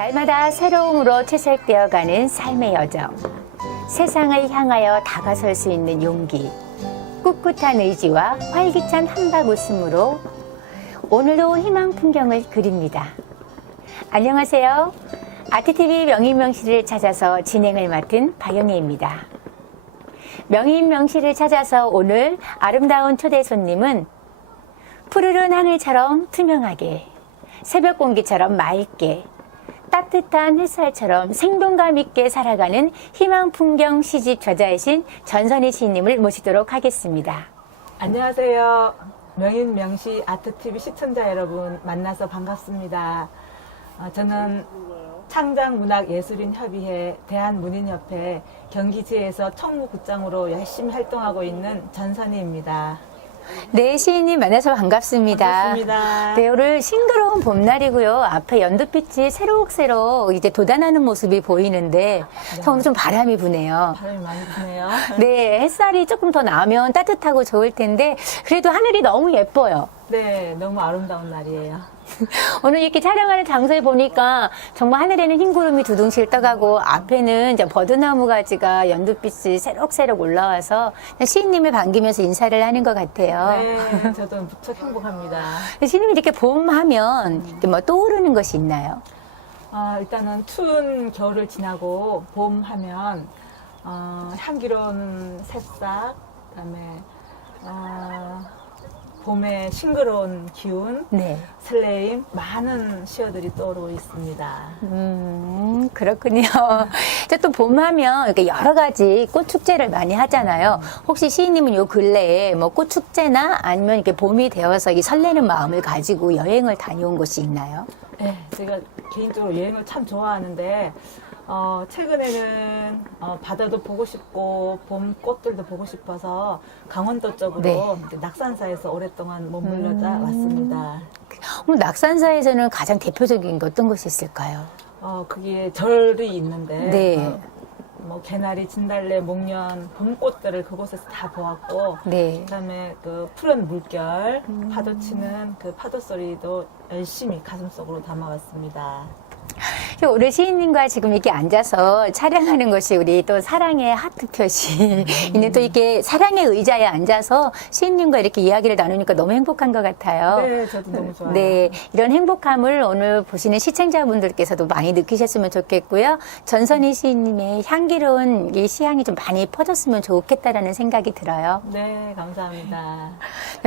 날마다 새로움으로 채색되어가는 삶의 여정. 세상을 향하여 다가설 수 있는 용기. 꿋꿋한 의지와 활기찬 한박 웃음으로 오늘도 희망 풍경을 그립니다. 안녕하세요. 아트TV 명인명시를 찾아서 진행을 맡은 박영희입니다. 명인명시를 찾아서 오늘 아름다운 초대 손님은 푸르른 하늘처럼 투명하게, 새벽 공기처럼 맑게, 따뜻한 햇살처럼 생동감 있게 살아가는 희망 풍경 시집 저자이신 전선희 시인님을 모시도록 하겠습니다. 안녕하세요. 명인명시 아트TV 시청자 여러분 만나서 반갑습니다. 저는 창작문학예술인협의회 대한문인협회 경기지에서 청무국장으로 열심히 활동하고 있는 전선희입니다. 네, 시인님 만나서 반갑습니다. 반갑습니다. 네, 오늘 싱그러운 봄날이고요. 앞에 연두빛이 새록새록 이제 돋아나는 모습이 보이는데 오늘 좀 바람이 부네요. 바람이 많이 부네요. 네, 햇살이 조금 더 나면 따뜻하고 좋을 텐데 그래도 하늘이 너무 예뻐요. 네, 너무 아름다운 날이에요. 오늘 이렇게 촬영하는 장소에 보니까 정말 하늘에는 흰 구름이 두둥실 떠가고 앞에는 이제 버드나무 가지가 연두빛이 새록새록 올라와서 시인님을 반기면서 인사를 하는 것 같아요. 네, 저도 무척 행복합니다. 시인님이 이렇게 봄 하면 이렇게 뭐 떠오르는 것이 있나요? 일단은 추운 겨울을 지나고 봄 하면 향기로운 새싹, 그다음에 봄의 싱그러운 기운, 네. 설레임, 많은 시어들이 떠오르고 있습니다. 그렇군요. 이제 또 봄하면 이렇게 여러 가지 꽃 축제를 많이 하잖아요. 혹시 시인님은 요 근래에 뭐 꽃 축제나 아니면 이렇게 봄이 되어서 이 설레는 마음을 가지고 여행을 다녀온 곳이 있나요? 네, 제가 개인적으로 여행을 참 좋아하는데 최근에는 바다도 보고 싶고 봄 꽃들도 보고 싶어서 강원도 쪽으로 네. 낙산사에서 오랫동안 머물러다 왔습니다. 낙산사에서는 가장 대표적인 게 어떤 것이 있을까요? 거기에 절이 있는데 네. 뭐 개나리, 진달래, 목련, 봄꽃들을 그곳에서 다 보았고 네. 그다음에 그 푸른 물결, 파도 치는 그 파도 소리도 열심히 가슴속으로 담아왔습니다. 오늘 시인님과 지금 이렇게 앉아서 촬영하는 것이 우리 또 사랑의 하트 표시 있는 또 이렇게 사랑의 의자에 앉아서 시인님과 이렇게 이야기를 나누니까 너무 행복한 것 같아요. 네, 저도 너무 좋아요. 네, 이런 행복함을 오늘 보시는 시청자분들께서도 많이 느끼셨으면 좋겠고요. 전선희 시인님의 향기로운 이 시향이 좀 많이 퍼졌으면 좋겠다라는 생각이 들어요. 네, 감사합니다.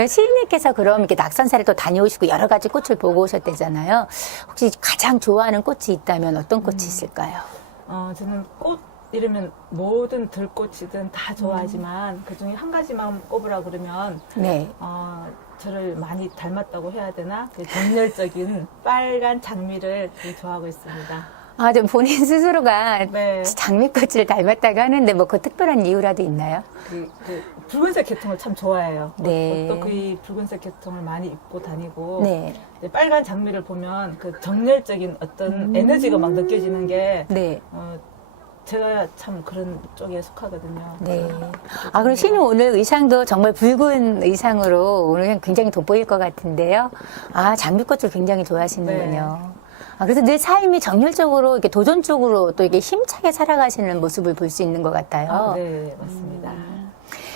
시인님께서 그럼 이렇게 낙산사를 또 다녀오시고 여러 가지 꽃을 보고 오셨대잖아요. 혹시 가장 좋아하는 꽃이 있다면 어떤 꽃이 있을까요? 저는 꽃 이러면 모든 들꽃이든 다 좋아하지만 그 중에 한 가지만 꼽으라 그러면 네. 저를 많이 닮았다고 해야 되나? 그 정열적인 빨간 장미를 되게 좋아하고 있습니다. 좀 본인 스스로가 네. 장미꽃을 닮았다고 하는데 뭐 그 특별한 이유라도 있나요? 그 붉은색 계통을 참 좋아해요. 네. 옷도 그 붉은색 계통을 많이 입고 다니고 네. 빨간 장미를 보면 그 정열적인 어떤 에너지가 막 느껴지는 게 네. 제가 참 그런 쪽에 속하거든요. 네. 그럼 시님 오늘 의상도 정말 붉은 의상으로 오늘 굉장히 돋보일 것 같은데요. 장미꽃을 굉장히 좋아하시는군요. 그래서 늘 삶이 정열적으로 이렇게 도전적으로 또 이게 힘차게 살아가시는 모습을 볼 수 있는 것 같아요. 네, 맞습니다.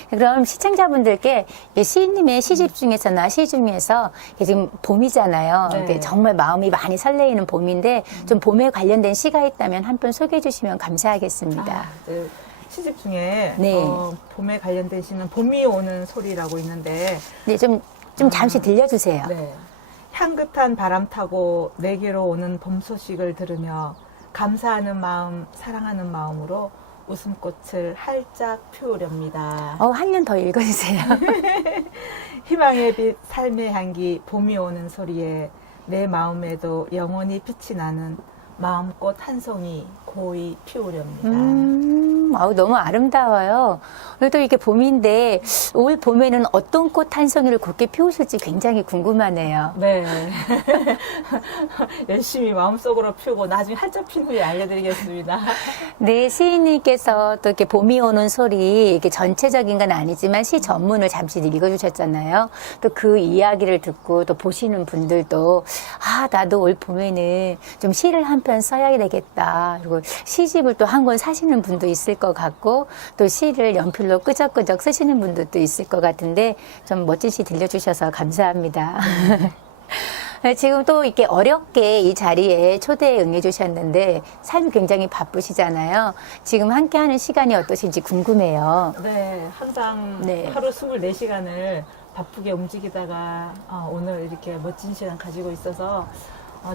그럼 시청자분들께 시인님의 시집 중에서나 시 중에서 지금 봄이잖아요. 네. 정말 마음이 많이 설레이는 봄인데 좀 봄에 관련된 시가 있다면 한 편 소개해 주시면 감사하겠습니다. 네. 시집 중에 네. 봄에 관련된 시는 봄이 오는 소리라고 있는데 네, 좀 잠시 들려주세요. 네. 향긋한 바람 타고 내게로 오는 봄 소식을 들으며 감사하는 마음, 사랑하는 마음으로 웃음꽃을 활짝 피우렵니다. 한 년 더 읽어주세요. 희망의 빛, 삶의 향기, 봄이 오는 소리에 내 마음에도 영원히 빛이 나는 마음꽃 한 송이 고이 피우렵니다. 아우, 너무 아름다워요. 그래도 이게 봄인데 올 봄에는 어떤 꽃 한 송이를 곱게 피우실지 굉장히 궁금하네요. 네. 열심히 마음속으로 피우고 나중에 활짝 핀 후에 알려드리겠습니다. 네, 시인님께서 또 이렇게 봄이 오는 소리, 이게 전체적인 건 아니지만 시 전문을 잠시 읽어주셨잖아요. 또 그 이야기를 듣고 또 보시는 분들도, 아, 나도 올 봄에는 좀 시를 한 편 써야 되겠다. 그리고 시집을 또 한 권 사시는 분도 있을 것 같고, 또 시를 연필로 끄적끄적 쓰시는 분들도 있을 것 같은데, 좀 멋진 시 들려주셔서 감사합니다. 지금 또 이렇게 어렵게 이 자리에 초대에 응해주셨는데 삶이 굉장히 바쁘시잖아요. 지금 함께하는 시간이 어떠신지 궁금해요. 네, 항상 네. 하루 24시간을 바쁘게 움직이다가 오늘 이렇게 멋진 시간 가지고 있어서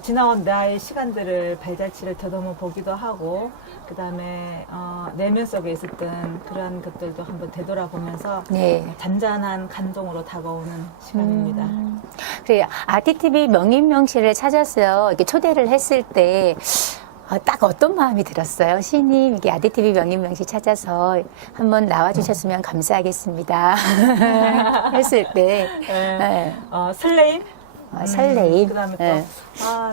지나온 나의 시간들을 발자취를 더듬어 보기도 하고 그 다음에 내면 속에 있었던 그러한 것들도 한번 되돌아보면서 네. 잔잔한 감동으로 다가오는 시간입니다. 그래, 아티TV 명인명시를 찾았어요. 이렇게 초대를 했을 때, 딱 어떤 마음이 들었어요? 시인님, 이게 아티TV 명인명시 찾아서 한번 나와주셨으면 감사하겠습니다. 했을 때. 네. 네. 설레임? 설레임. 그 다음에 또, 네.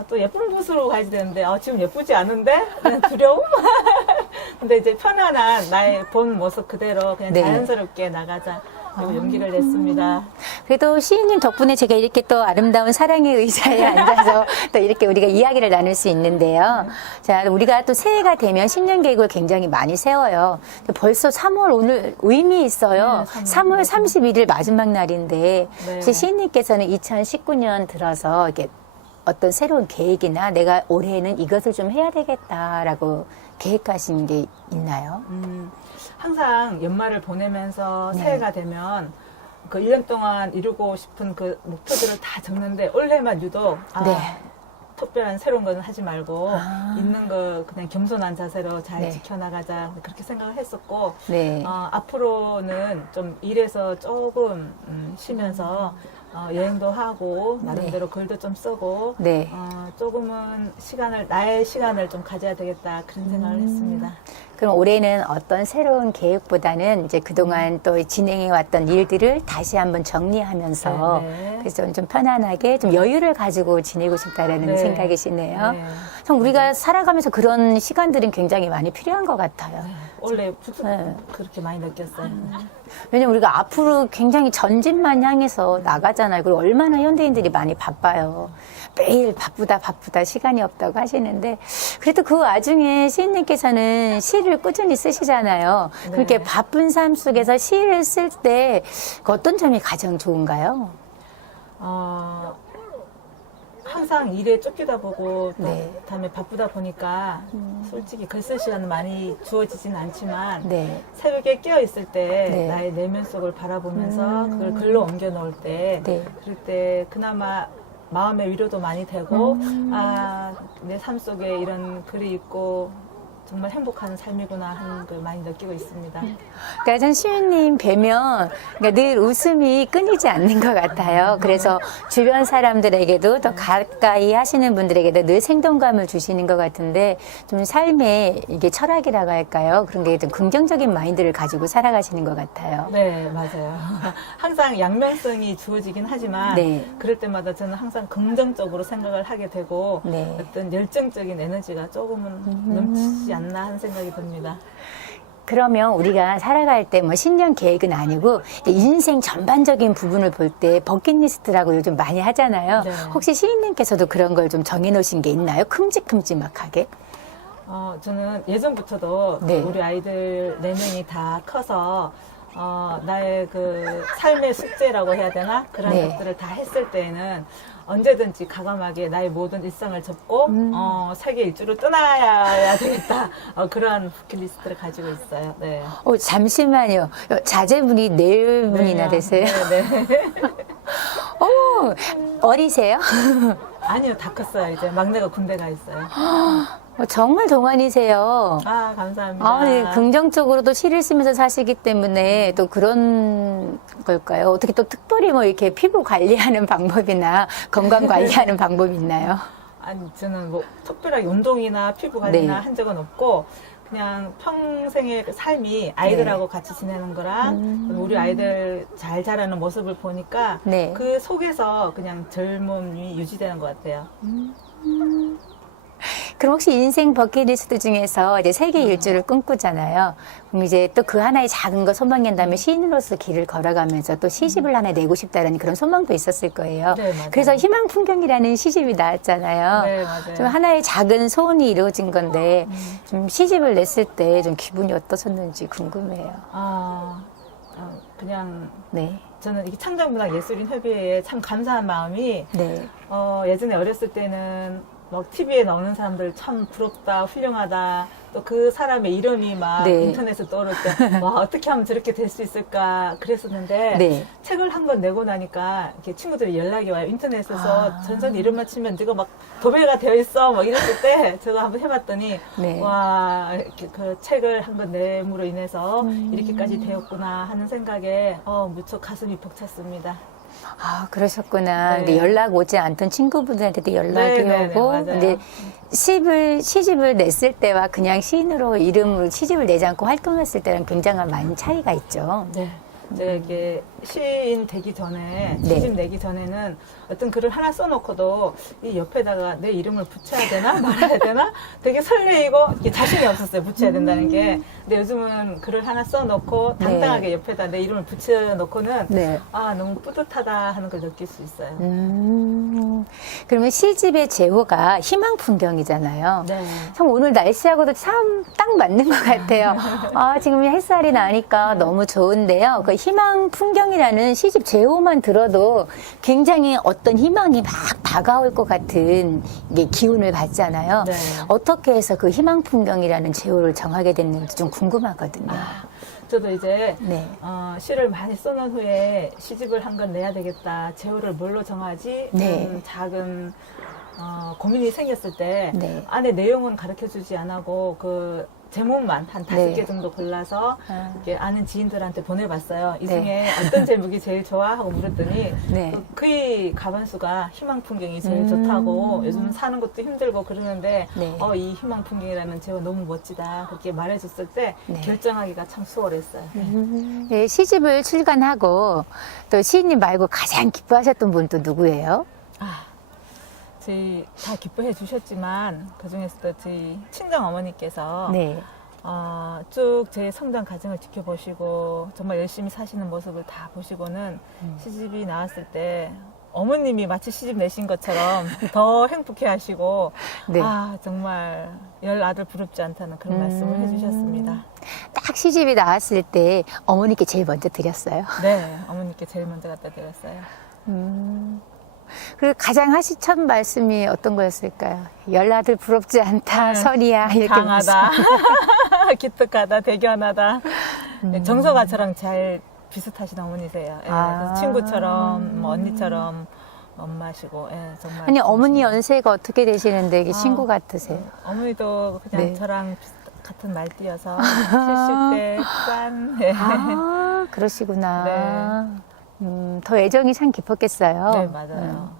또 예쁜 곳으로 가야 되는데, 지금 예쁘지 않은데? 그냥 두려움? 근데 이제 편안한 나의 본 모습 그대로 그냥 네. 자연스럽게 나가자. 그리고 용기를 냈습니다. 그래도 시인님 덕분에 제가 이렇게 또 아름다운 사랑의 의자에 앉아서 또 이렇게 우리가 이야기를 나눌 수 있는데요. 자, 우리가 또 새해가 되면 신년 계획을 굉장히 많이 세워요. 벌써 3월 오늘 의미 있어요. 네, 3월 31일 마지막 날인데 네. 혹시 시인님께서는 2019년 들어서 이렇게 어떤 새로운 계획이나 내가 올해는 이것을 좀 해야 되겠다라고 계획하신 게 있나요? 항상 연말을 보내면서 네. 새해가 되면 그 1년 동안 이루고 싶은 그 목표들을 다 적는데 올해만 유독 네. 특별한 새로운 건 하지 말고 아. 있는 거 그냥 겸손한 자세로 잘 네. 지켜나가자 그렇게 생각을 했었고 네. 앞으로는 좀 일에서 조금 쉬면서 여행도 하고 나름대로 글도 좀 쓰고 네. 조금은 나의 시간을 좀 가져야 되겠다 그런 생각을 했습니다. 그럼 올해는 어떤 새로운 계획보다는 이제 그동안 또 진행해 왔던 일들을 다시 한번 정리하면서 네. 그래서 좀 편안하게 좀 여유를 가지고 지내고 싶다라는 네. 생각이시네요. 네. 참 우리가 살아가면서 그런 시간들은 굉장히 많이 필요한 것 같아요. 원래 네. 그렇게 많이 느꼈어요. 왜냐면 우리가 앞으로 굉장히 전진만 향해서 나가잖아요. 그리고 얼마나 현대인들이 많이 바빠요. 매일 바쁘다 시간이 없다고 하시는데 그래도 그 와중에 시인님께서는 시를 꾸준히 쓰시잖아요. 네. 그렇게 바쁜 삶 속에서 시를 쓸 때 어떤 점이 가장 좋은가요? 항상 일에 쫓기다 보고 또 네. 그다음에 바쁘다 보니까 솔직히 글 쓸 시간은 많이 주어지진 않지만 네. 새벽에 깨어 있을 때 네. 나의 내면 속을 바라보면서 그걸 글로 옮겨 놓을 때 네. 그럴 때 그나마 마음의 위로도 많이 되고 내 삶 속에 이런 글이 있고 정말 행복한 삶이구나 하는 걸 많이 느끼고 있습니다. 그러니까 전 시인님 뵈면 그러니까 늘 웃음이 끊이지 않는 것 같아요. 그래서 주변 사람들에게도 더 가까이 하시는 분들에게도 늘 생동감을 주시는 것 같은데 좀 삶의 이게 철학이라고 할까요? 그런 게 좀 긍정적인 마인드를 가지고 살아가시는 것 같아요. 네, 맞아요. 항상 양면성이 주어지긴 하지만 네. 그럴 때마다 저는 항상 긍정적으로 생각을 하게 되고 네. 어떤 열정적인 에너지가 조금은 넘치지 않나 하는 생각이 듭니다. 그러면 우리가 살아갈 때 뭐 신년 계획은 아니고 이제 인생 전반적인 부분을 볼 때 버킷리스트라고 요즘 많이 하잖아요. 네. 혹시 시인님께서도 그런 걸 좀 정해놓으신 게 있나요? 큼직큼직하게? 저는 예전부터도 네. 우리 아이들 4명이 다 커서 나의 그 삶의 숙제라고 해야 되나? 그런 네. 것들을 다 했을 때에는 언제든지 과감하게 나의 모든 일상을 접고 세계 일주로 떠나야 되겠다. 그런 버킷리스트를 가지고 있어요. 네. 잠시만요. 자제분이 4분이나 되세요? 네, 네. 어리세요? 아니요, 다 컸어요. 이제 막내가 군대 가 있어요. 정말 동안이세요. 감사합니다. 네, 긍정적으로도 시를 쓰면서 사시기 때문에 또 그런 걸까요? 어떻게 또 특별히 뭐 이렇게 피부 관리하는 방법이나 건강 관리하는 방법이 있나요? 아니, 저는 뭐 특별하게 운동이나 피부 관리나 네. 한 적은 없고, 그냥 평생의 그 삶이 아이들하고 같이 지내는 거랑 우리 아이들 잘 자라는 모습을 보니까 네. 그 속에서 그냥 젊음이 유지되는 것 같아요. 그럼 혹시 인생 버킷리스트 중에서 이제 세계 일주를 꿈꾸잖아요. 그럼 이제 또 그 하나의 작은 거 소망한다면 시인으로서 길을 걸어가면서 또 시집을 하나 내고 싶다라는 그런 소망도 있었을 거예요. 네, 맞아요. 그래서 희망 풍경이라는 시집이 나왔잖아요. 네, 맞아요. 좀 하나의 작은 소원이 이루어진 건데 좀 시집을 냈을 때 좀 기분이 어떠셨는지 궁금해요. 그냥 네, 저는 이 창작문화예술인협의회에 참 감사한 마음이 네, 예전에 어렸을 때는 막 TV에 나오는 사람들 참 부럽다, 훌륭하다. 또 그 사람의 이름이 막 네. 인터넷에 떠오를 때, 와, 어떻게 하면 저렇게 될 수 있을까 그랬었는데, 네. 책을 한 권 내고 나니까 이렇게 친구들이 연락이 와요. 인터넷에서 아. 전선 이름만 치면 네가 막 도배가 되어 있어. 막 이랬을 때 제가 한번 해봤더니, 네. 와, 이렇게 그 책을 한 권 내므로 인해서 이렇게까지 되었구나 하는 생각에 무척 가슴이 벅찼습니다. 아, 그러셨구나. 네. 근데 연락 오지 않던 친구분들한테도 연락이 네, 네, 오고, 맞아요. 이제 시집을 냈을 때와 그냥 시인으로 이름으로 시집을 내지 않고 활동했을 때랑 굉장한 많은 차이가 있죠. 네. 제가 이게 시인 되기 전에, 네. 시집 내기 전에는 어떤 글을 하나 써놓고도 이 옆에다가 내 이름을 붙여야 되나 말아야 되나 되게 설레이고 이게 자신이 없었어요. 붙여야 된다는 게. 근데 요즘은 글을 하나 써놓고 네. 당당하게 옆에다 내 이름을 붙여놓고는 네. 너무 뿌듯하다 하는 걸 느낄 수 있어요. 그러면 시집의 제호가 희망 풍경이잖아요. 네. 참 오늘 날씨하고도 참 딱 맞는 것 같아요. 지금 햇살이 나니까 너무 좋은데요. 그 희망 풍경이라는 시집 제호만 들어도 굉장히 어떤 희망이 막 다가올 것 같은 이게 기운을 받잖아요. 네. 어떻게 해서 그 희망 풍경이라는 제호를 정하게 됐는지 좀 궁금하거든요. 저도 이제 네. 시를 많이 써놓은 후에 시집을 한 권 내야 되겠다. 제호를 뭘로 정하지? 네. 작은 고민이 생겼을 때 네. 안에 내용은 가르쳐주지 않고 그 제목만 한 5개 네. 정도 골라서 이렇게 아는 지인들한테 보내봤어요. 이 네. 중에 어떤 제목이 제일 좋아? 하고 물었더니 네. 그의 가반수가 희망 풍경이 제일 좋다고 요즘 사는 것도 힘들고 그러는데 네. 이 희망 풍경이라는 제목 너무 멋지다. 그렇게 말해줬을 때 네. 결정하기가 참 수월했어요. 네, 시집을 출간하고 또 시인님 말고 가장 기뻐하셨던 분 또 누구예요? 저희 다 기뻐해 주셨지만 그 중에서도 저희 친정 어머니께서 네. 쭉 제 성장 과정을 지켜보시고 정말 열심히 사시는 모습을 다 보시고는 시집이 나왔을 때 어머님이 마치 시집 내신 것처럼 더 행복해 하시고 네. 정말 열 아들 부럽지 않다는 그런 말씀을 해주셨습니다. 딱 시집이 나왔을 때 어머니께 제일 먼저 드렸어요. 네, 어머니께 제일 먼저 갖다 드렸어요. 그리고 가장 하신 첫 말씀이 어떤 거였을까요? 열나들 부럽지 않다, 설이야 이렇게 강하다, 기특하다, 대견하다. 정서가 저랑 잘 비슷하신 어머니세요. 그래서 친구처럼, 뭐 언니처럼 엄마시고, 정말. 아니 어머니 연세가 어떻게 되시는데 이게 친구 같으세요? 어머니도 그냥 네. 저랑 같은 말띠여서 70대 후반. 네. 그러시구나. 더 애정이 참 깊었겠어요. 네, 맞아요.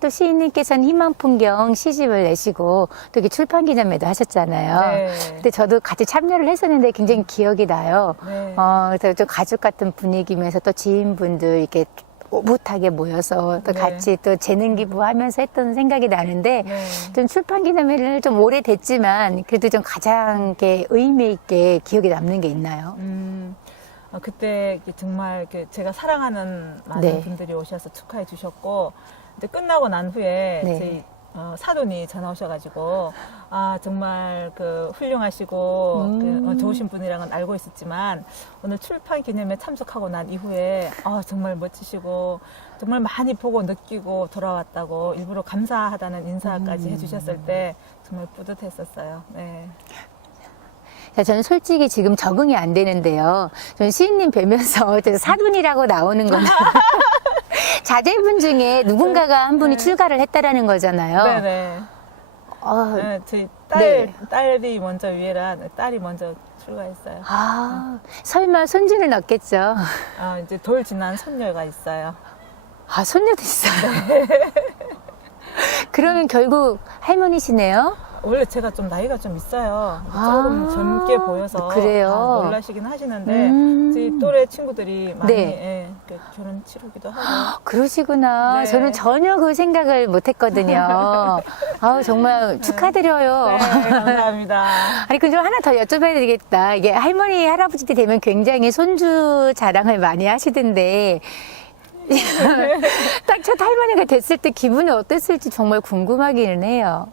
또 시인님께서는 희망 풍경 시집을 내시고 또 이렇게 출판 기념회도 하셨잖아요. 네. 근데 저도 같이 참여를 했었는데 굉장히 기억이 나요. 네. 그래서 좀 가족 같은 분위기면서 또 지인분들 이렇게 오붓하게 모여서 또 네. 같이 또 재능 기부하면서 했던 생각이 나는데 네. 좀 출판 기념회를 좀 오래됐지만 그래도 좀 가장 이렇게 의미 있게 기억에 남는 게 있나요? 그때 정말 제가 사랑하는 많은 네. 분들이 오셔서 축하해 주셨고, 근데 끝나고 난 후에 네. 저희 사돈이 전화 오셔가지고, 정말 훌륭하시고 좋으신 분이랑은 알고 있었지만, 오늘 출판 기념회 참석하고 난 이후에 정말 멋지시고, 정말 많이 보고 느끼고 돌아왔다고 일부러 감사하다는 인사까지 해주셨을 때 정말 뿌듯했었어요. 네. 자, 저는 솔직히 지금 적응이 안 되는데요. 저는 시인님 뵈면서 사돈이라고 나오는 거는 자제분 중에 누군가가 한 분이 출가를 했다라는 거잖아요. 네네. 네, 저희 딸이 먼저 위에라 딸이 먼저 출가했어요. 설마 손주는 없겠죠? 이제 돌 지난 손녀가 있어요. 손녀도 있어요. 그러면 결국 할머니시네요? 원래 제가 좀 나이가 좀 있어요. 아, 조금 젊게 보여서 그래요? 놀라시긴 하시는데 저희 또래 친구들이 많이 네. 예, 이렇게 결혼 치르기도 하고 그러시구나. 네. 저는 전혀 그 생각을 못 했거든요. 아우, 정말 축하드려요. 네, 감사합니다. 아니, 근데 좀 하나 더 여쭤봐야 되겠다. 이게 할머니, 할아버지 때 되면 굉장히 손주 자랑을 많이 하시던데, 딱 첫 할머니가 됐을 때 기분이 어땠을지 정말 궁금하기는 해요.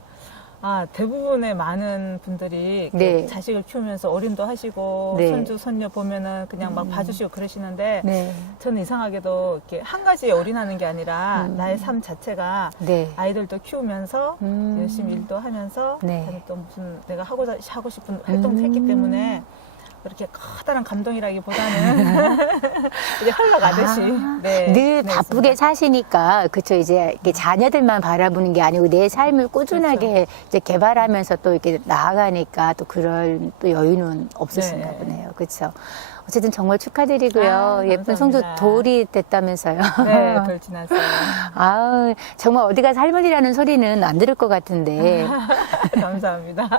대부분의 많은 분들이 네. 자식을 키우면서 어린도 하시고 네. 손주 손녀 보면은 그냥 막 봐주시고 그러시는데 네. 저는 이상하게도 이렇게 한 가지에 올인하는 게 아니라 나의 삶 자체가 네. 아이들도 키우면서 열심히 일도 하면서 네. 그다음에 또 무슨 내가 하고 싶은 활동도 했기 때문에 그렇게 커다란 감동이라기보다는 이제 흘러가듯이 네, 늘 네, 바쁘게 사시니까, 그쵸, 이제 이렇게 자녀들만 바라보는 게 아니고 내 삶을 꾸준하게 이제 개발하면서 또 이렇게 나아가니까 또 그럴 또 여유는 없으신가 네. 보네요. 그쵸. 어쨌든 정말 축하드리고요. 예쁜 감사합니다. 성주 돌이 됐다면서요. 네, 돌 지났어요. 아, 정말 어디 가서 할머니라는 소리는 안 들을 것 같은데. 감사합니다.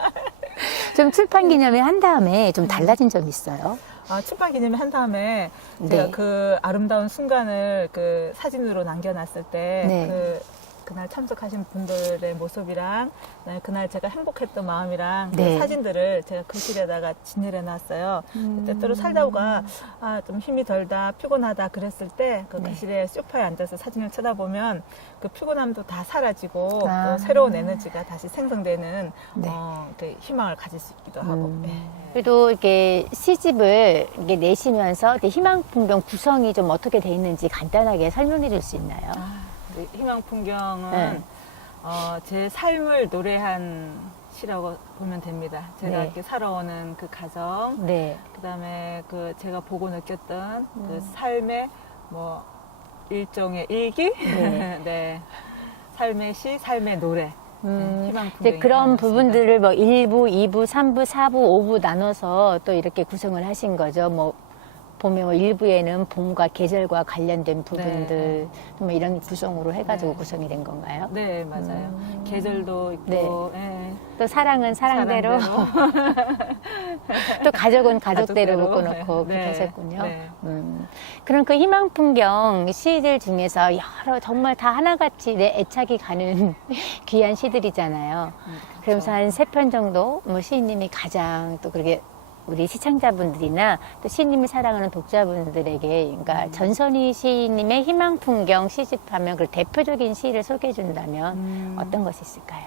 좀 출판 기념회 한 다음에 좀 달라진 점 있어요? 출판 기념회 한 다음에 네. 제가 그 아름다운 순간을 그 사진으로 남겨놨을 때 네. 그날 참석하신 분들의 모습이랑 그다음에 그날 제가 행복했던 마음이랑 네. 그 사진들을 제가 글씨에다가 진열해 놨어요. 때때로 살다가 좀 힘이 덜다 피곤하다 그랬을 때 그 네. 글씨에 소파에 앉아서 사진을 쳐다보면 그 피곤함도 다 사라지고 아. 또 새로운 에너지가 다시 생성되는 네. 그 희망을 가질 수 있기도 하고 네. 그래도 이렇게 시집을 이렇게 내시면서 이렇게 희망 풍경 구성이 좀 어떻게 돼 있는지 간단하게 설명해 줄 수 있나요? 네, 희망 풍경은 네. 제 삶을 노래한 시라고 보면 됩니다. 제가 네. 이렇게 살아오는 그 가정, 네. 그다음에 그 제가 보고 느꼈던 그 삶의 뭐 일종의 일기, 네. 네. 삶의 시, 삶의 노래. 희망 이제 풍경이 그런 많았습니다. 부분들을 뭐 1부, 2부, 3부, 4부, 5부 나눠서 또 이렇게 구성을 하신 거죠. 뭐 보면 뭐 1부에는 봄과 계절과 관련된 부분들 뭐 이런 구성으로 해가지고 네. 구성이 된 건가요? 네, 맞아요. 계절도 있고, 예. 또 사랑은 사랑대로, 사랑대로. 또 가족은 가족대로 가족대로. 묶어놓고 그렇게 네. 하셨군요. 네. 그럼 그 희망 풍경 시들 중에서 여러 정말 다 하나같이 내 애착이 가는 귀한 시들이잖아요. 그러면서 한 3편 정도 뭐 시인님이 가장 또 그렇게 우리 시청자분들이나 또 시인님이 사랑하는 독자분들에게 그러니까 전선희 시인님의 희망 풍경 시집하면 그 대표적인 시를 소개해 준다면 어떤 것이 있을까요?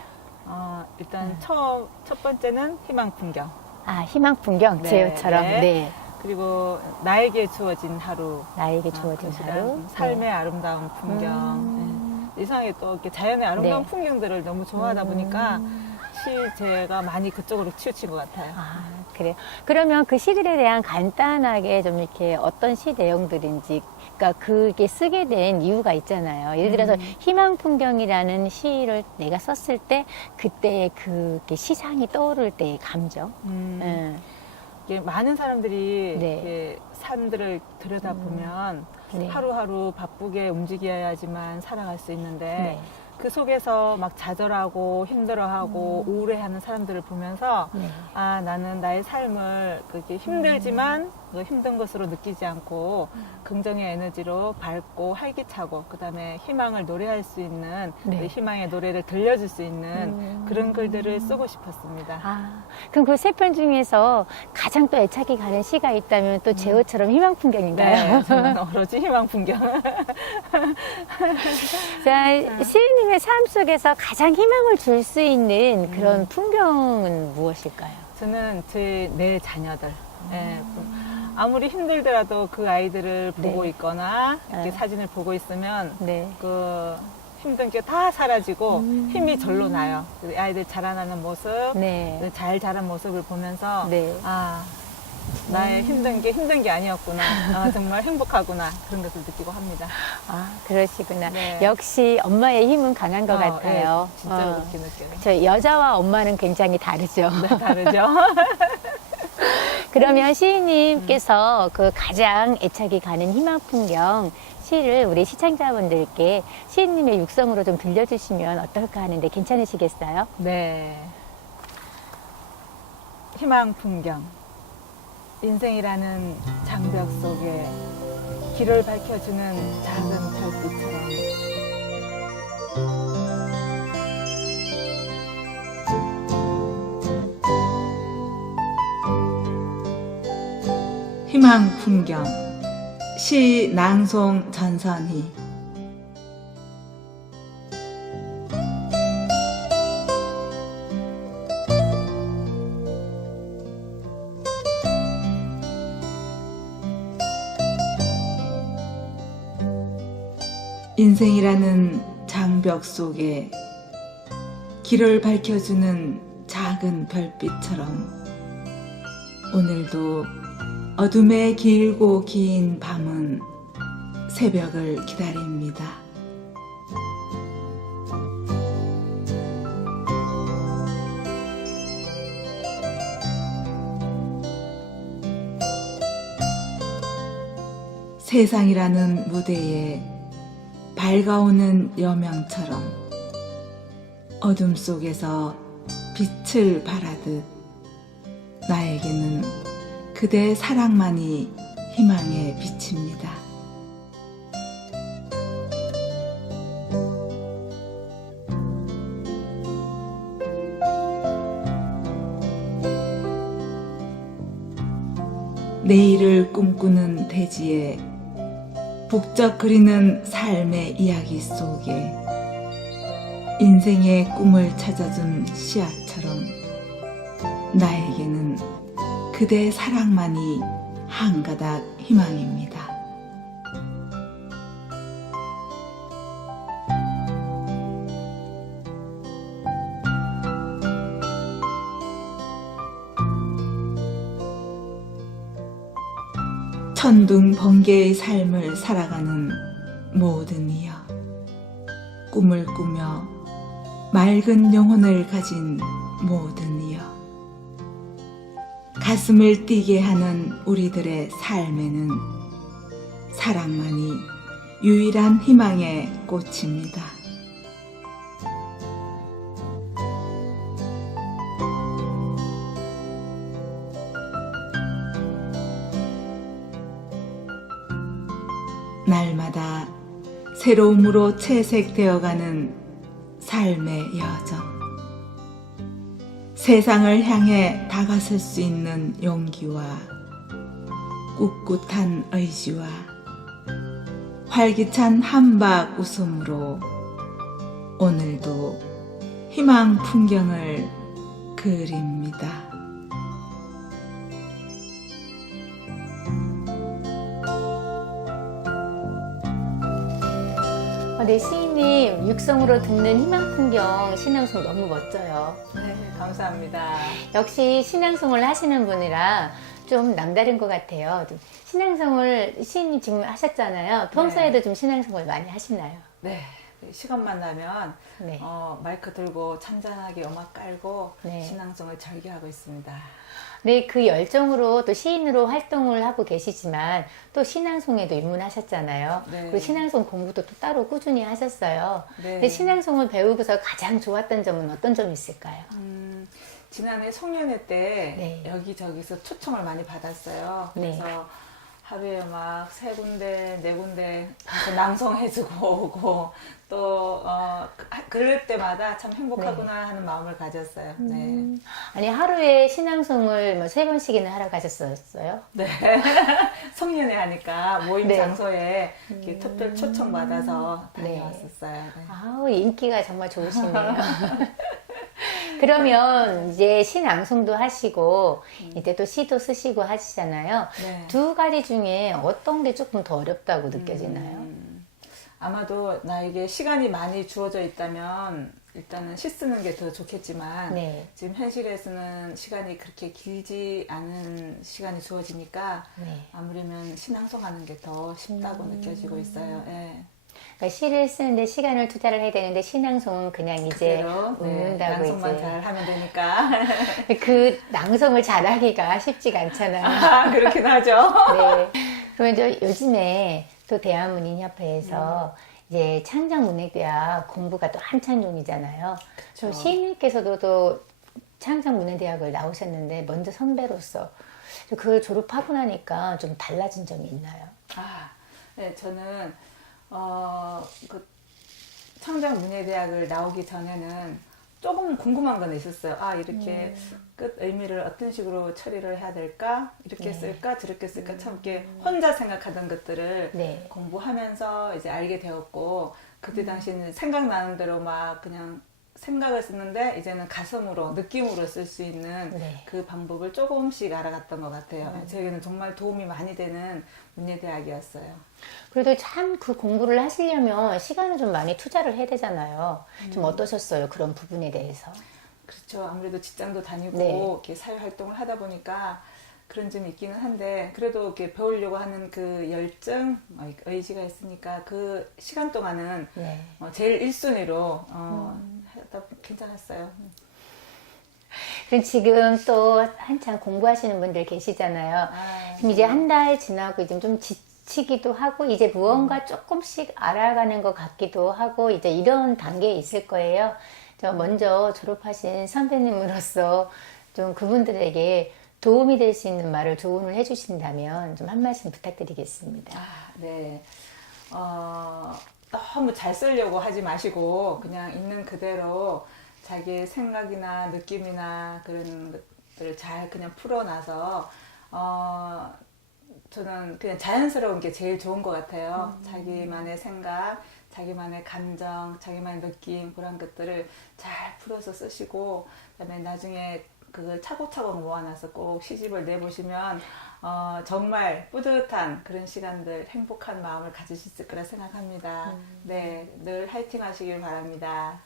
일단 첫 번째는 희망 풍경. 아, 희망 풍경, 네, 제요처럼. 네. 네. 그리고 나에게 주어진 하루. 나에게 주어진 그 시간, 하루. 삶의 네. 아름다운 풍경. 네. 이상하게 또 이렇게 자연의 아름다운 네. 풍경들을 너무 좋아하다 보니까 제가 많이 그쪽으로 치우친 것 같아요. 아, 그래요. 그러면 그 시들에 대한 간단하게 좀 이렇게 어떤 시 내용들인지, 그러니까 그게 쓰게 된 이유가 있잖아요. 예를 들어서 희망 풍경이라는 시를 내가 썼을 때 그때의 그 시상이 떠오를 때의 감정. 예. 이게 많은 사람들이 네. 이렇게 산들을 들여다보면 네. 하루하루 바쁘게 움직여야지만 살아갈 수 있는데 네. 그 속에서 막 좌절하고 힘들어하고 우울해하는 사람들을 보면서 네. 나는 나의 삶을 그렇게 힘들지만 그 힘든 것으로 느끼지 않고 긍정의 에너지로 밝고 활기차고 그다음에 희망을 노래할 수 있는 네. 그 희망의 노래를 들려줄 수 있는 그런 글들을 쓰고 싶었습니다. 아, 그럼 그 3편 중에서 가장 또 애착이 가는 시가 있다면 또 제호처럼 희망 풍경인가요? 네, 저는 오로지 희망 풍경. 자, 시인님의 삶 속에서 가장 희망을 줄 수 있는 그런 풍경은 무엇일까요? 저는 제 내 자녀들. 예, 아무리 힘들더라도 그 아이들을 보고 네. 있거나 이렇게 네. 사진을 보고 있으면 네. 그 힘든 게 다 사라지고 힘이 절로 나요. 그 아이들 자라나는 모습, 네. 잘 자란 모습을 보면서 네. 나의 힘든 게 아니었구나. 정말 행복하구나. 그런 것을 느끼고 합니다. 아, 그러시구나. 네. 역시 엄마의 힘은 강한 것 같아요. 예, 진짜로 그렇게 느껴요. 저 여자와 엄마는 굉장히 다르죠. 네, 다르죠? 그러면 시인님께서 그 가장 애착이 가는 희망 풍경 시를 우리 시청자분들께 시인님의 육성으로 좀 들려주시면 어떨까 하는데 괜찮으시겠어요? 네. 희망 풍경. 인생이라는 장벽 속에 길을 밝혀주는 작은 별빛처럼 희망 풍경. 시 낭송 전선희. 인생이라는 장벽 속에 길을 밝혀주는 작은 별빛처럼 오늘도 어둠의 길고 긴 밤은 새벽을 기다립니다. 세상이라는 무대에 밝아오는 여명처럼 어둠 속에서 빛을 발하듯 나에게는 그대의 사랑만이 희망의 빛입니다. 내일을 꿈꾸는 대지에 북적거리는 삶의 이야기 속에 인생의 꿈을 찾아준 씨앗처럼 나에게는 그대의 사랑만이 한 가닥 희망입니다. 천둥 번개의 삶을 살아가는 모든 이여, 꿈을 꾸며 맑은 영혼을 가진 모든 이여, 가슴을 뛰게 하는 우리들의 삶에는 사랑만이 유일한 희망의 꽃입니다. 날마다 새로움으로 채색되어가는 삶의 여정. 세상을 향해 다가설 수 있는 용기와 꿋꿋한 의지와 활기찬 한박 웃음으로 오늘도 희망 풍경을 그립니다. 네, 시인님 육성으로 듣는 희망 풍경 신앙송 너무 멋져요. 네, 감사합니다. 역시 신앙송을 하시는 분이라 좀 남다른 것 같아요. 좀 신앙송을 시인님 지금 하셨잖아요. 평소에도 네. 좀 신앙송을 많이 하시나요? 네, 시간만 나면 네. 마이크 들고 찬찬하게 음악 깔고 네. 신앙송을 절개하고 있습니다. 네, 그 열정으로 또 시인으로 활동을 하고 계시지만 또 신앙송에도 입문하셨잖아요. 네. 그리고 신앙송 공부도 또 따로 꾸준히 하셨어요. 네. 근데 신앙송을 배우고서 가장 좋았던 점은 어떤 점이 있을까요? 지난해 송년회 때 네. 여기저기서 초청을 많이 받았어요. 네. 그래서 하루에 막 3군데, 4군데 가서 낭송해주고 오고 또 그럴 때마다 참 행복하구나 하는 마음을 가졌어요. 네. 아니, 하루에 신앙송을 뭐 3번씩이나 하러 가셨었어요? 네. 송년회 하니까 모임 네. 장소에 이렇게 특별 초청 받아서 네. 다녀왔었어요. 네. 아우, 인기가 정말 좋으시네요. 그러면 이제 신앙송도 하시고 이제 또 시도 쓰시고 하시잖아요. 네. 두 가지 중에 어떤 게 조금 더 어렵다고 느껴지나요? 아마도 나에게 시간이 많이 주어져 있다면 일단은 시 쓰는 게 더 좋겠지만 네. 지금 현실에서는 시간이 그렇게 길지 않은 시간이 주어지니까 네. 아무래면 신앙송하는 게 더 쉽다고 느껴지고 있어요. 예. 그러니까 시를 쓰는데 시간을 투자를 해야 되는데 신앙송은 그냥 이제 그대로 웃는다고 낭송만 이제 잘 하면 되니까. 그 낭송을 잘하기가 쉽지가 않잖아요. 아, 그렇긴 하죠. 네. 그러면 요즘에 또 대한문인협회에서 이제 창작문예대학 공부가 또 한창 중이잖아요. 저 시인님께서도 또 창작문예대학을 나오셨는데 먼저 선배로서 그걸 졸업하고 나니까 좀 달라진 점이 있나요? 네, 저는 그 창작문예대학을 나오기 전에는 조금 궁금한 건 있었어요. 이렇게 끝 의미를 어떤 식으로 처리를 해야 될까? 이렇게 쓸까? 저렇게 쓸까? 참 이렇게 혼자 생각하던 것들을 네. 공부하면서 이제 알게 되었고, 그때 당시에는 생각나는 대로 막 그냥 생각을 썼는데, 이제는 가슴으로, 느낌으로 쓸 수 있는 네. 그 방법을 조금씩 알아갔던 것 같아요. 저에게는 정말 도움이 많이 되는 문예대학이었어요. 그래도 참 그 공부를 하시려면 시간을 좀 많이 투자를 해야 되잖아요. 좀 어떠셨어요? 그런 부분에 대해서? 그렇죠. 아무래도 직장도 다니고 네. 이렇게 사회 활동을 하다 보니까 그런 점이 있기는 한데, 그래도 이렇게 배우려고 하는 그 열정, 의지가 있으니까 그 시간 동안은 네. 제일 1순위로 하다 괜찮았어요. 그럼 지금 또 한창 공부하시는 분들 계시잖아요. 그럼 이제 한 달 지나고 이제 좀 지치기도 하고 이제 무언가 조금씩 알아가는 것 같기도 하고 이제 이런 단계에 있을 거예요. 저 먼저 졸업하신 선배님으로서 좀 그분들에게 도움이 될 수 있는 말을 조언을 해주신다면 좀 한 말씀 부탁드리겠습니다. 네. 너무 잘 쓰려고 하지 마시고 그냥 있는 그대로 자기 생각이나 느낌이나 그런 것들을 잘 그냥 풀어놔서 저는 그냥 자연스러운 게 제일 좋은 것 같아요. 자기만의 생각, 자기만의 감정, 자기만의 느낌, 그런 것들을 잘 풀어서 쓰시고, 그다음에 나중에 그걸 차곡차곡 모아놔서 꼭 시집을 내보시면 정말 뿌듯한 그런 시간들, 행복한 마음을 가질 수 있을 거라 생각합니다. 네, 늘 화이팅 하시길 바랍니다.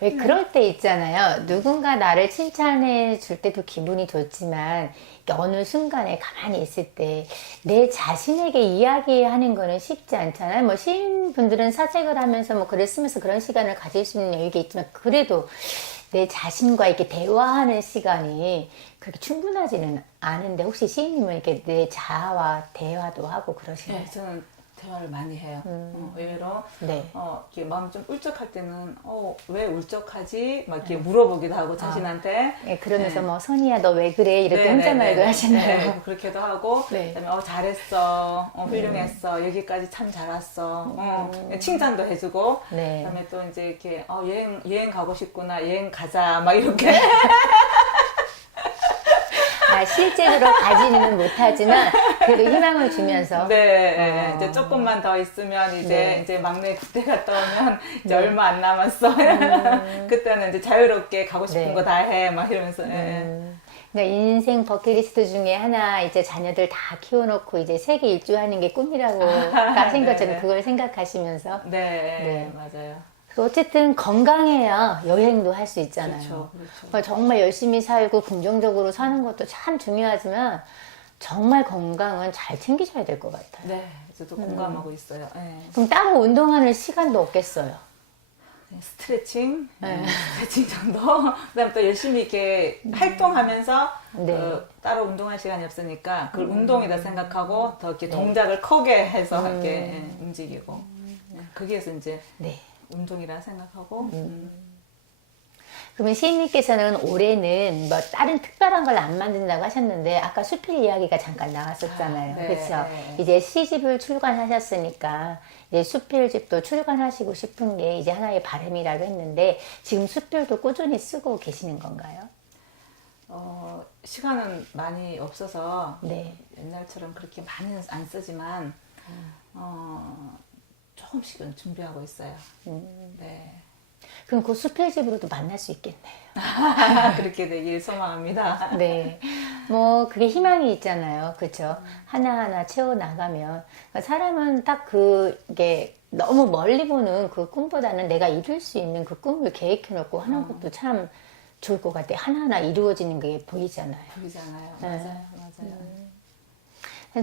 왜 그럴 때 있잖아요. 누군가 나를 칭찬해 줄 때도 기분이 좋지만 어느 순간에 가만히 있을 때 내 자신에게 이야기하는 거는 쉽지 않잖아요. 뭐 시인분들은 사색을 하면서 뭐 글을 쓰면서 그런 시간을 가질 수 있는 여유가 있지만 그래도 내 자신과 이렇게 대화하는 시간이 그렇게 충분하지는 않은데 혹시 시인님은 이렇게 내 자아와 대화도 하고 그러시나요? 네, 저는 대화를 많이 해요. 의외로 네. 이렇게 마음이 좀 울적할 때는 왜 울적하지? 막 이렇게 물어보기도 하고 자신한테. 네, 그러면서 뭐 선이야 너 왜 그래 이렇게 혼자 말도 하시나요? 네, 그렇게도 하고, 네. 그다음에 잘했어, 훌륭했어, 여기까지 참 잘 왔어, 칭찬도 해주고, 네. 그다음에 또 이제 이렇게 여행 가고 싶구나, 여행 가자, 막 이렇게. 실제로 가지는 못하지만 그래도 희망을 주면서 네, 이제 조금만 더 있으면 이제 막내 국대 갔다 오면 이제 얼마 안 남았어. 그때는 이제 자유롭게 가고 싶은 거 다 해, 막 이러면서. 그러니까 인생 버킷리스트 중에 하나 이제 자녀들 다 키워놓고 이제 세계 일주하는 게 꿈이라고 하신 것처럼 그걸 생각하시면서 네, 맞아요. 어쨌든 건강해야 여행도 할 수 있잖아요. 그렇죠. 그러니까 정말 열심히 살고 긍정적으로 사는 것도 참 중요하지만 정말 건강은 잘 챙기셔야 될 것 같아요. 네, 저도 공감하고 있어요. 네. 그럼 따로 운동하는 시간도 없겠어요. 스트레칭 정도. 그다음에 또 열심히 이렇게 활동하면서 따로 운동할 시간이 없으니까 그걸 운동이다 생각하고 더 이렇게 동작을 크게 해서 이렇게 움직이고. 거기에서 이제 운동이라 생각하고. 그러면 시인님께서는 올해는 뭐 다른 특별한 걸 안 만든다고 하셨는데 아까 수필 이야기가 잠깐 나왔었잖아요. 그렇죠? 이제 시집을 출간하셨으니까 이제 수필집도 출간하시고 싶은 게 이제 하나의 바람이라고 했는데 지금 수필도 꾸준히 쓰고 계시는 건가요? 시간은 많이 없어서 옛날처럼 그렇게 많이는 안 쓰지만 조금씩은 준비하고 있어요. 네. 그럼 그 수필집으로도 만날 수 있겠네요. 그렇게 되길 소망합니다. 네. 뭐, 그게 희망이 있잖아요. 그쵸? 하나하나 채워나가면. 그러니까 사람은 딱 그게 너무 멀리 보는 그 꿈보다는 내가 이룰 수 있는 그 꿈을 계획해놓고 하는 것도 참 좋을 것 같아요. 하나하나 이루어지는 게 보이잖아요. 보이잖아요. 네. 맞아요.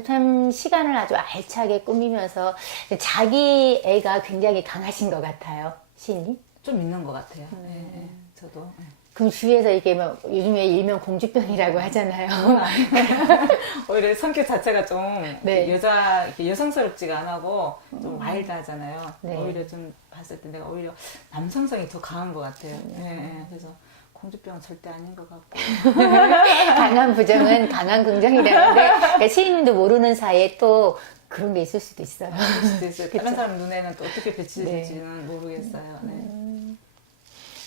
참 시간을 아주 알차게 꾸미면서 자기 애가 굉장히 강하신 것 같아요. 시인님? 좀 있는 것 같아요. 저도. 그럼 주위에서 이게 뭐 요즘에 일명 공주병이라고 하잖아요. 오히려 성격 자체가 좀 네. 이렇게 여성스럽지가 안 하고 좀 와일드하잖아요. 네. 오히려 좀 봤을 때 내가 오히려 남성성이 더 강한 것 같아요. 네. 그래서 공주병은 절대 아닌 것 같고. 강한 부정은 강한 긍정이라는데 그러니까 시인님도 모르는 사이에 또 그런 게 있을 수도 있어요. 그럴 수도 있어요. 그쵸? 다른 사람 눈에는 또 어떻게 비치질지는 모르겠어요. 네.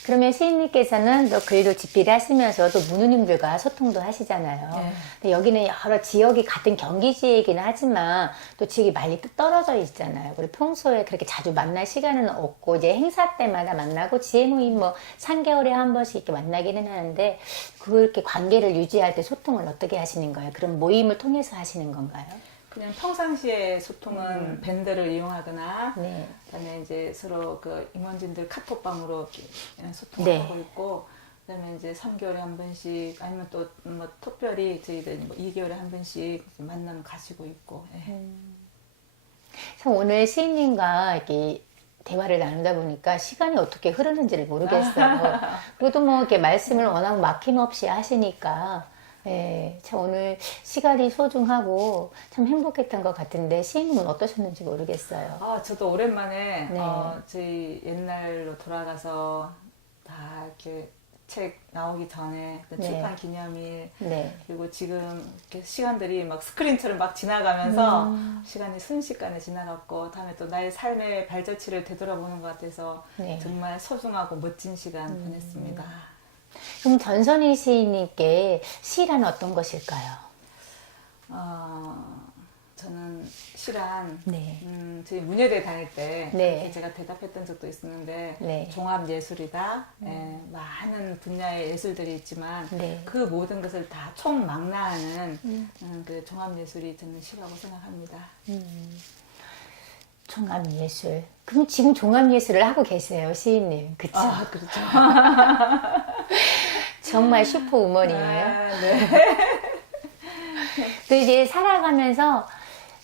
그러면 시인님께서는 또 글도 집필을 하시면서 또 문우님들과 소통도 하시잖아요. 네. 근데 여기는 여러 지역이 같은 경기지이긴 하지만 또 지역이 많이 떨어져 있잖아요. 그리고 평소에 그렇게 자주 만날 시간은 없고 이제 행사 때마다 만나고 지혜 모임 뭐 3개월에 한 번씩 이렇게 만나기는 하는데 그렇게 관계를 유지할 때 소통을 어떻게 하시는 거예요? 그런 모임을 통해서 하시는 건가요? 그냥 평상시에 소통은 밴드를 이용하거나 네. 그다음에 이제 서로 그 임원진들 카톡방으로 이렇게 네. 소통하고 있고 그다음에 이제 3개월에 한 번씩 아니면 또 뭐 특별히 저희들 뭐 2개월에 한 번씩 만남 가지고 있고 예. 참 오늘 시인님과 이렇게 대화를 나누다 보니까 시간이 어떻게 흐르는지를 모르겠어요. 그래도 뭐 이렇게 말씀을 워낙 막힘없이 하시니까 예, 참 오늘 시간이 소중하고 참 행복했던 것 같은데 시인님은 어떠셨는지 모르겠어요. 아 저도 오랜만에 네. 저희 옛날로 돌아가서 다 이렇게 책 나오기 전에 네. 출판 기념일 네. 그리고 지금 이렇게 시간들이 막 스크린처럼 막 지나가면서 시간이 순식간에 지나갔고 다음에 또 나의 삶의 발자취를 되돌아보는 것 같아서 네. 정말 소중하고 멋진 시간 보냈습니다. 그럼 전선희 시인님께 시란 어떤 것일까요? 저는 시란 네. 저희 문예대 다닐 때 네. 그렇게 제가 대답했던 적도 있었는데 네. 종합예술이다. 예, 많은 분야의 예술들이 있지만 네. 그 모든 것을 다 총망라하는 그 종합예술이 저는 시라고 생각합니다. 종합예술. 그럼 지금 종합예술을 하고 계세요, 시인님. 그쵸? 아, 그렇죠. 정말 슈퍼우먼이에요. 아, 네. 또 이제 살아가면서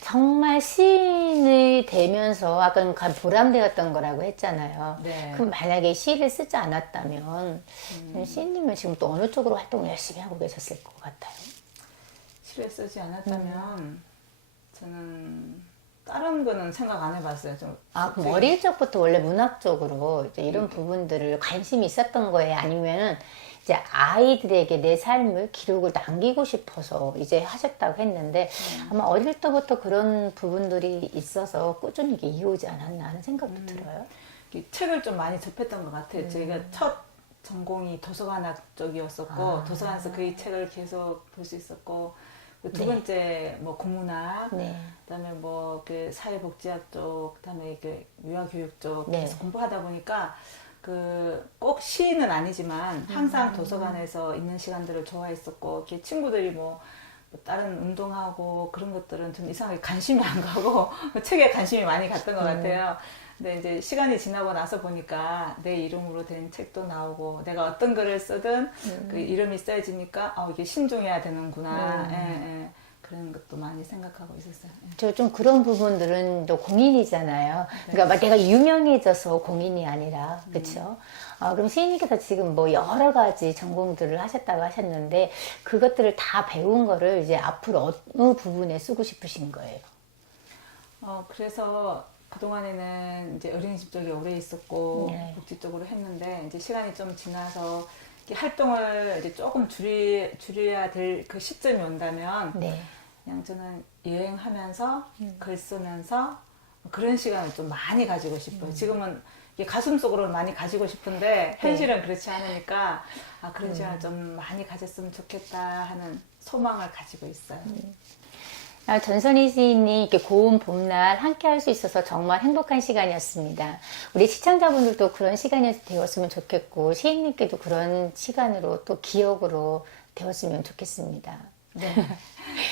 정말 시인이 되면서 아까 보람되었던 거라고 했잖아요. 네. 그럼 만약에 시를 쓰지 않았다면 시인님은 지금 또 어느 쪽으로 활동을 열심히 하고 계셨을 것 같아요? 시를 쓰지 않았다면 저는 다른 거는 생각 안 해봤어요. 좀 아, 그럼 어릴 적부터 원래 문학 쪽으로 이제 이런 부분들을 관심이 있었던 거예요? 아니면은 이제 아이들에게 내 삶을 기록을 남기고 싶어서 이제 하셨다고 했는데 아마 어릴 때부터 그런 부분들이 있어서 꾸준히 이게 이어오지 않았나 하는 생각도 들어요. 이 책을 좀 많이 접했던 것 같아요. 저희가 첫 전공이 도서관학 쪽이었었고 도서관에서 그 책을 계속 볼 수 있었고 두 네. 번째 뭐 국문학, 네. 그다음에 뭐 그 사회복지학 쪽, 그다음에 그 유아교육 쪽 네. 계속 공부하다 보니까 그 꼭 시는 아니지만 항상 도서관에서 있는 시간들을 좋아했었고 이렇게 친구들이 뭐 다른 운동하고 그런 것들은 좀 이상하게 관심이 안 가고 책에 관심이 많이 갔던 것 같아요. 근데 이제 시간이 지나고 나서 보니까 내 이름으로 된 책도 나오고 내가 어떤 글을 쓰든 그 이름이 써지니까 이게 신중해야 되는구나. 예, 예. 그런 것도 많이 생각하고 있었어요. 예. 저 좀 그런 부분들은 또 공인이잖아요. 그러니까 막 내가 유명해져서 공인이 아니라, 그렇죠? 그럼 시인님께서 지금 뭐 여러 가지 전공들을 하셨다고 하셨는데 그것들을 다 배운 거를 이제 앞으로 어느 부분에 쓰고 싶으신 거예요? 그래서 그동안에는 이제 어린이집 쪽에 오래 있었고 네. 복지 쪽으로 했는데 이제 시간이 좀 지나서 이렇게 활동을 이제 조금 줄여야 될 그 시점이 온다면 네. 그냥 저는 여행하면서 글 쓰면서 그런 시간을 좀 많이 가지고 싶어요. 지금은 이게 가슴속으로 많이 가지고 싶은데 현실은 그렇지 않으니까 그런 시간을 좀 많이 가졌으면 좋겠다 하는 소망을 가지고 있어요. 전선희 시인이 이렇게 고운 봄날 함께 할 수 있어서 정말 행복한 시간이었습니다. 우리 시청자분들도 그런 시간이 되었으면 좋겠고 시인님께도 그런 시간으로 또 기억으로 되었으면 좋겠습니다. 네.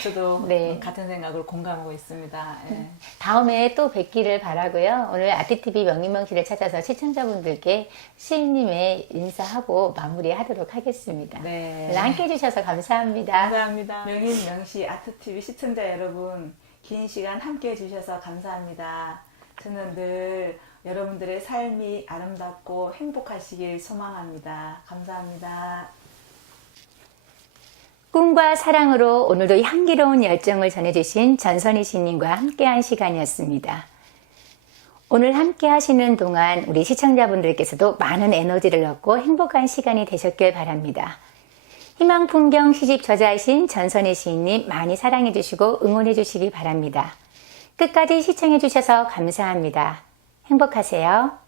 저도 네. 같은 생각을 공감하고 있습니다. 예. 다음에 또 뵙기를 바라고요. 오늘 아트TV 명리명시를 찾아서 시청자분들께 시인님의 인사하고 마무리하도록 하겠습니다. 네. 오늘 함께 해주셔서 감사합니다. 감사합니다. 명인 명시 아트TV 시청자 여러분, 긴 시간 함께 해주셔서 감사합니다. 저는 늘 여러분들의 삶이 아름답고 행복하시길 소망합니다. 감사합니다. 꿈과 사랑으로 오늘도 향기로운 열정을 전해주신 전선희 씨님과 함께한 시간이었습니다. 오늘 함께 하시는 동안 우리 시청자분들께서도 많은 에너지를 얻고 행복한 시간이 되셨길 바랍니다. 희망풍경 시집 저자이신 전선희 시인님 많이 사랑해 주시고 응원해 주시기 바랍니다. 끝까지 시청해 주셔서 감사합니다. 행복하세요.